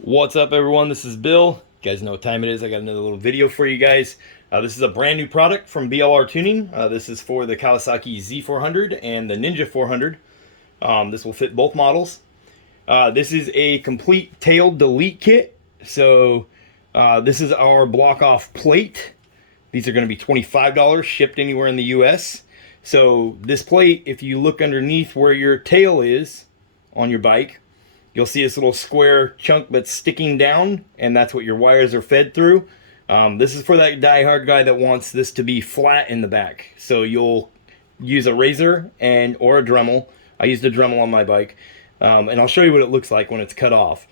What's up, everyone? This is Bill. You guys know what time it is. I got another little video for you guys. This is a brand new product from BLR Tuning. This is for the KAWASAKI Z400 and the Ninja 400. This will fit both models. This is a complete tail delete kit. So this is our block off plate. These are going to be $25 shipped anywhere in the US. So this plate, if you look underneath where your tail is on your bike, you'll see this little square chunk that's sticking down, and that's what your wires are fed through. This is for that die-hard guy that wants this to be flat in the back. So you'll use a razor or a Dremel. I used a Dremel on my bike, and I'll show you what it looks like when it's cut off.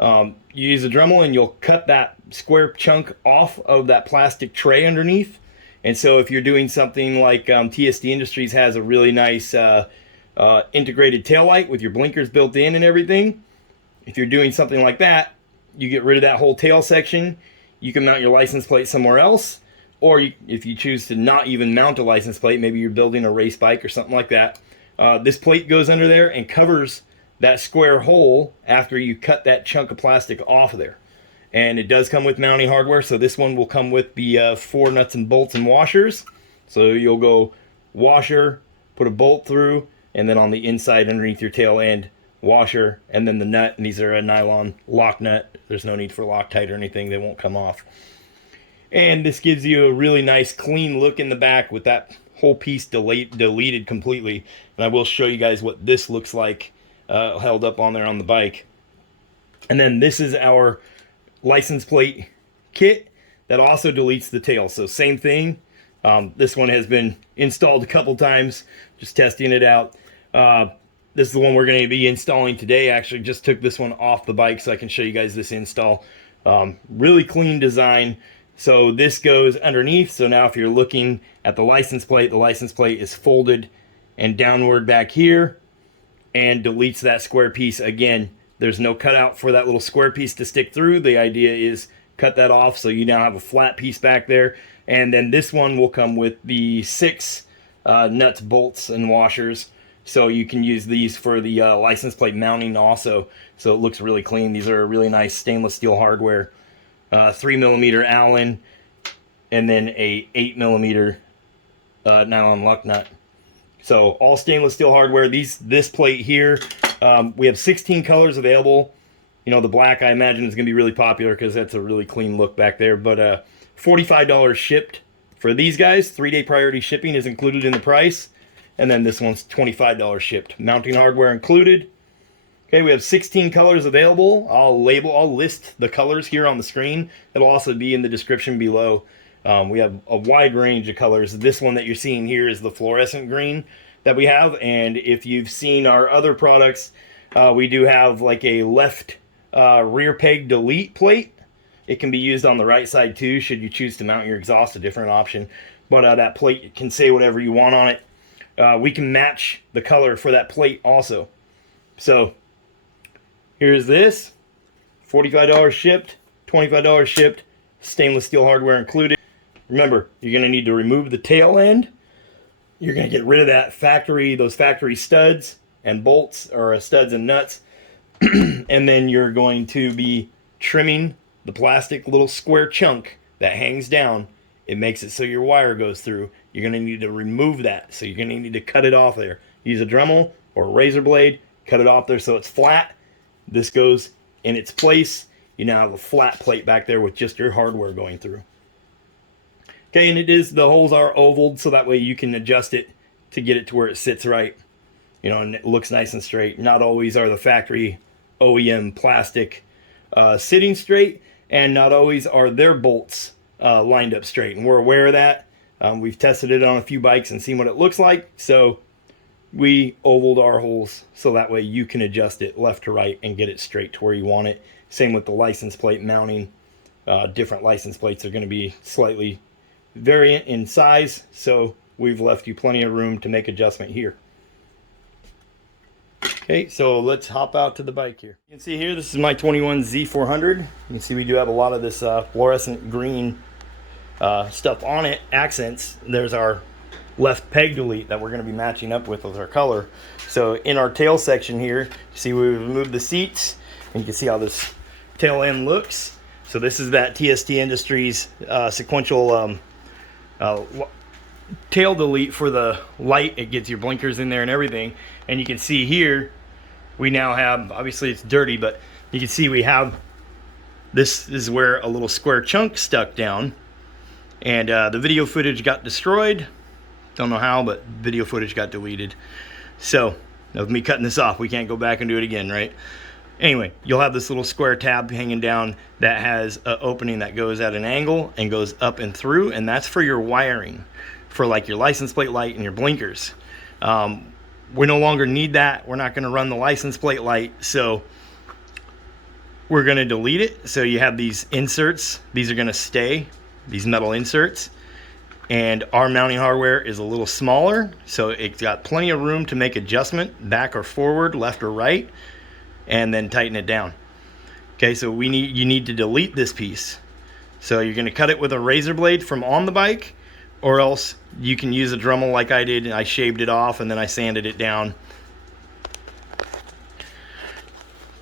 You use a Dremel and you'll cut that square chunk off of that plastic tray underneath. And so if you're doing something like TSD Industries has a really nice integrated taillight with your blinkers built in and everything. If you're doing something like that, you get rid of that whole tail section. You can mount your license plate somewhere else, or if you choose to not even mount a license plate, maybe you're building a race bike or something like that, this plate goes under there and covers that square hole after you cut that chunk of plastic off of there. And it does come with mounting hardware, so this one will come with the 4 nuts and bolts and washers. So you'll go washer, put a bolt through, and then on the inside underneath your tail end, washer, and then the nut. And these are a nylon lock nut. There's no need for Loctite or anything. They won't come off. And this gives you a really nice clean look in the back with that whole piece deleted completely. And I will show you guys what this looks like held up on there on the bike. And then this is our license plate kit that also deletes the tail. So same thing. This one has been installed a couple times, just testing it out. This is the one we're going to be installing today. Actually, just took this one off the bike so I can show you guys this install. Really clean design. So this goes underneath. So now if you're looking at the license plate is folded and downward back here and deletes that square piece. Again, there's no cutout for that little square piece to stick through. The idea is cut that off so you now have a flat piece back there. And then this one will come with the 6 nuts, bolts, and washers. So you can use these for the license plate mounting also. So it looks really clean. These are really nice stainless steel hardware. 3mm Allen, and then a 8mm nylon luck nut. So all stainless steel hardware. This plate here, we have 16 colors available. You know, the black I imagine is going to be really popular because that's a really clean look back there. But $45 shipped for these guys. 3-day priority shipping is included in the price. And then this one's $25 shipped. Mounting hardware included. Okay, we have 16 colors available. I'll list the colors here on the screen. It'll also be in the description below. We have a wide range of colors. This one that you're seeing here is the fluorescent green that we have. And if you've seen our other products, we do have like a left rear peg delete plate. It can be used on the right side too, should you choose to mount your exhaust, a different option. But that plate can say whatever you want on it. We can match the color for that plate also. So here's this, $45 shipped, $25 shipped, stainless steel hardware included. Remember, you're going to need to remove the tail end. You're going to get rid of those factory studs and bolts, or studs and nuts. And then you're going to be trimming the plastic little square chunk that hangs down. It makes it so your wire goes through. You're going to need to remove that. So you're going to need to cut it off there. Use a Dremel or a razor blade. Cut it off there so it's flat. This goes in its place. You now have a flat plate back there with just your hardware going through. Okay, and the holes are ovaled so that way you can adjust it to get it to where it sits right. You know, and it looks nice and straight. Not always are the factory OEM plastic sitting straight, and not always are their bolts lined up straight. And we're aware of that. We've tested it on a few bikes and seen what it looks like. So we ovaled our holes so that way you can adjust it left to right and get it straight to where you want it. Same with the license plate mounting. Different license plates are going to be slightly variant in size, so we've left you plenty of room to make adjustment here. Okay, so let's hop out to the bike here. You can see here, this is my 21 Z400. You can see we do have a lot of this fluorescent green stuff on it, accents. There's our left peg delete that we're going to be matching up with our color. So in our tail section here, you see we removed the seats, and you can see how this tail end looks. So this is that TST Industries sequential tail delete for the light. It gets your blinkers in there and everything. And you can see here, we now have, obviously it's dirty, but you can see we have, this is where a little square chunk stuck down. And the video footage got destroyed. Don't know how, but video footage got deleted. So, of me cutting this off, we can't go back and do it again, right? Anyway, you'll have this little square tab hanging down that has an opening that goes at an angle and goes up and through, and that's for your wiring, for like your license plate light and your blinkers. We no longer need that. We're not going to run the license plate light, so we're going to delete it. So you have these inserts. These are going to stay, these metal inserts. And our mounting hardware is a little smaller, so it's got plenty of room to make adjustment back or forward, left or right, and then tighten it down. Okay, so you need to delete this piece. So you're going to cut it with a razor blade from on the bike, or else you can use a Dremel like I did. I shaved it off and then I sanded it down.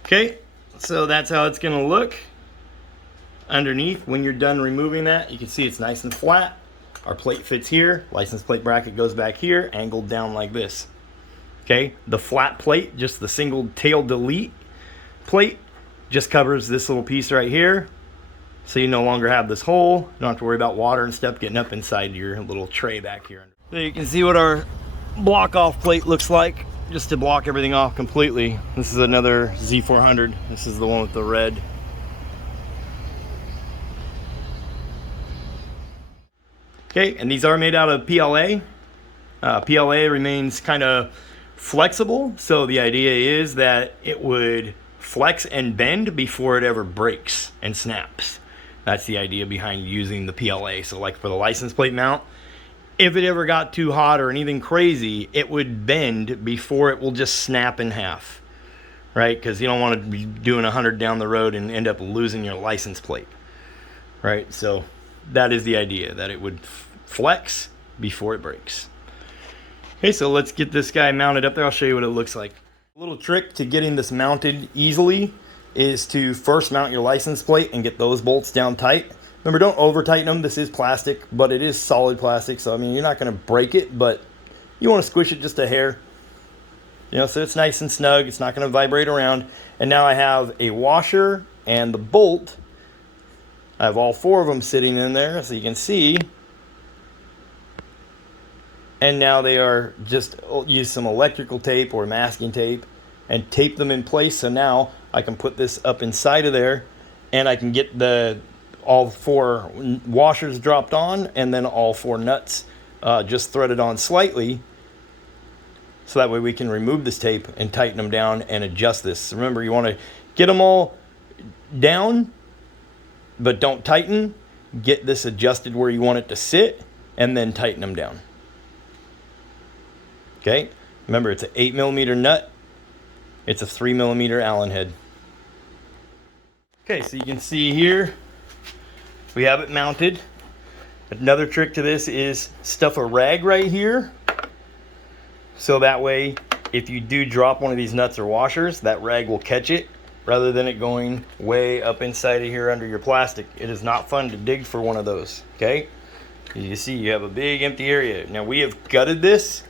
Okay, so that's how it's going to look underneath. When you're done removing that, you can see it's nice and flat. Our plate fits here, license plate bracket goes back here, angled down like this. Okay, the flat plate, just the single tail delete plate, just covers this little piece right here. So you no longer have this hole. You don't have to worry about water and stuff getting up inside your little tray back here. So you can see what our block off plate looks like, just to block everything off completely. This is another Z400. This is the one with the red. Okay, and these are made out of PLA. PLA remains kind of flexible, so the idea is that it would flex and bend before it ever breaks and snaps. That's the idea behind using the PLA. So like for the license plate mount, if it ever got too hot or anything crazy, it would bend before it will just snap in half, right? Because you don't want to be doing 100 down the road and end up losing your license plate, right? So that is the idea, that it would flex before it breaks. Okay, so let's get this guy mounted up there. I'll show you what it looks like. A little trick to getting this mounted easily is to first mount your license plate and get those bolts down tight. Remember, don't over tighten them. This is plastic, but it is solid plastic, so I mean, you're not going to break it, but you want to squish it just a hair, you know, so it's nice and snug. It's not going to vibrate around. And now I have a washer and the bolt. I have all four of them sitting in there, so you can see. And now they are just, use some electrical tape or masking tape and tape them in place. So now I can put this up inside of there, and I can get all four washers dropped on, and then all four nuts just threaded on slightly. So that way we can remove this tape and tighten them down and adjust this. Remember, you want to get them all down, but don't tighten. Get this adjusted where you want it to sit, and then tighten them down. Okay, remember, it's an 8mm nut. It's a 3mm Allen head. Okay, so you can see here, we have it mounted. Another trick to this is stuff a rag right here. So that way, if you do drop one of these nuts or washers, that rag will catch it rather than it going way up inside of here under your plastic. It is not fun to dig for one of those, okay? You see, you have a big empty area. Now, we have gutted this.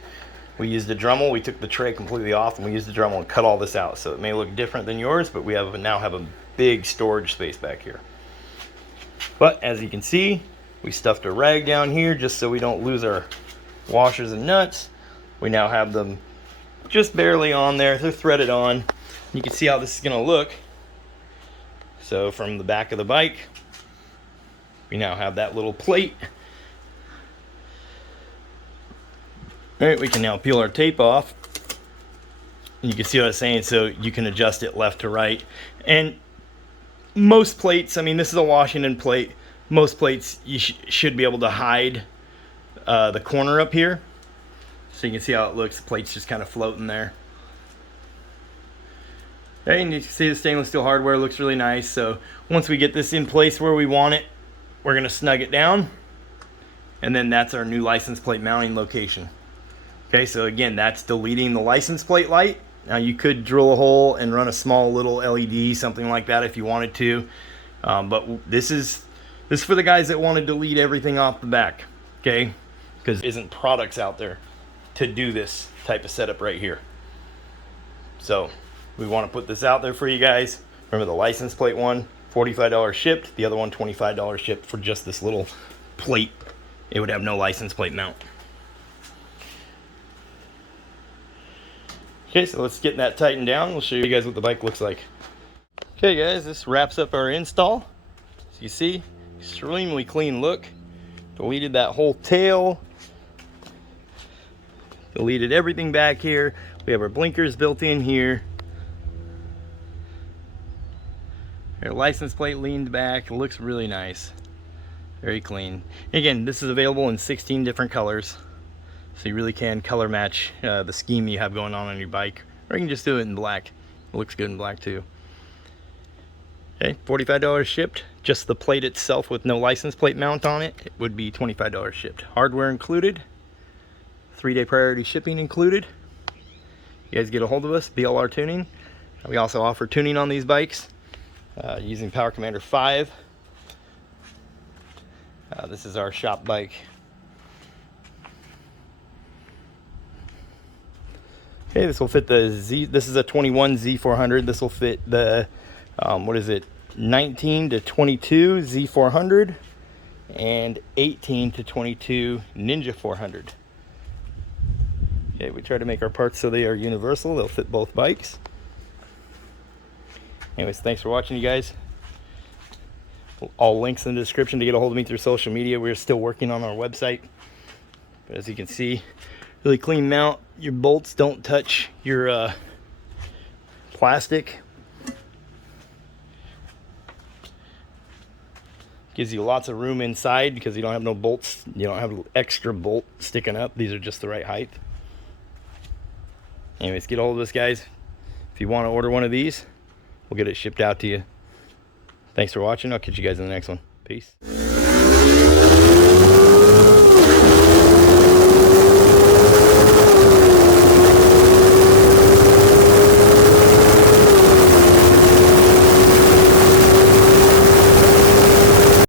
We used a Dremel. We took the tray completely off, and we used the Dremel and cut all this out. So it may look different than yours, but we now have a big storage space back here. But as you can see, we stuffed a rag down here just so we don't lose our washers and nuts. We now have them just barely on there. They're threaded on. You can see how this is going to look. So from the back of the bike, we now have that little plate. All right, we can now peel our tape off. You can see what I was saying, so you can adjust it left to right. And most plates, I mean, this is a Washington plate. Most plates, you should be able to hide the corner up here. So you can see how it looks. The plate's just kind of floating there. Okay, and you can see the stainless steel hardware looks really nice. So once we get this in place where we want it, we're going to snug it down. And then that's our new license plate mounting location. Okay, so again, that's deleting the license plate light Now you could drill a hole and run a small little LED, something like that if you wanted to. But this is for the guys that want to delete everything off the back, okay? Because there isn't products out there to do this type of setup right here. So we want to put this out there for you guys. Remember the license plate one, $45 shipped. The other one, $25 shipped for just this little plate. It would have no license plate mount. Okay, so let's get that tightened down. We'll show you guys what the bike looks like. Okay guys, this wraps up our install. As you see, extremely clean look. Deleted that whole tail. Deleted everything back here. We have our blinkers built in here. Our license plate leaned back. It looks really nice. Very clean. Again, this is available in 16 different colors. So you really can color match the scheme you have going on your bike. Or you can just do it in black. It looks good in black too. Okay, $45 shipped. Just the plate itself with no license plate mount on it, it would be $25 shipped. Hardware included. 3-day priority shipping included. You guys get a hold of us, BLR Tuning. We also offer tuning on these bikes using Power Commander 5. This is our shop bike. Okay, this will fit the Z. This is a 21 Z400. This will fit the what is it? 19 to 22 Z400 and 18 to 22 Ninja 400. Okay, we try to make our parts so they are universal. They'll fit both bikes. Anyways, thanks for watching, you guys. All links in the description to get a hold of me through social media. We're still working on our website. But as you can see, really clean mount. Your bolts don't touch your plastic. Gives you lots of room inside because you don't have no bolts. You don't have an extra bolt sticking up. These are just the right height. Anyways, get a hold of us, guys. If you want to order one of these, we'll get it shipped out to you. Thanks for watching. I'll catch you guys in the next one. Peace.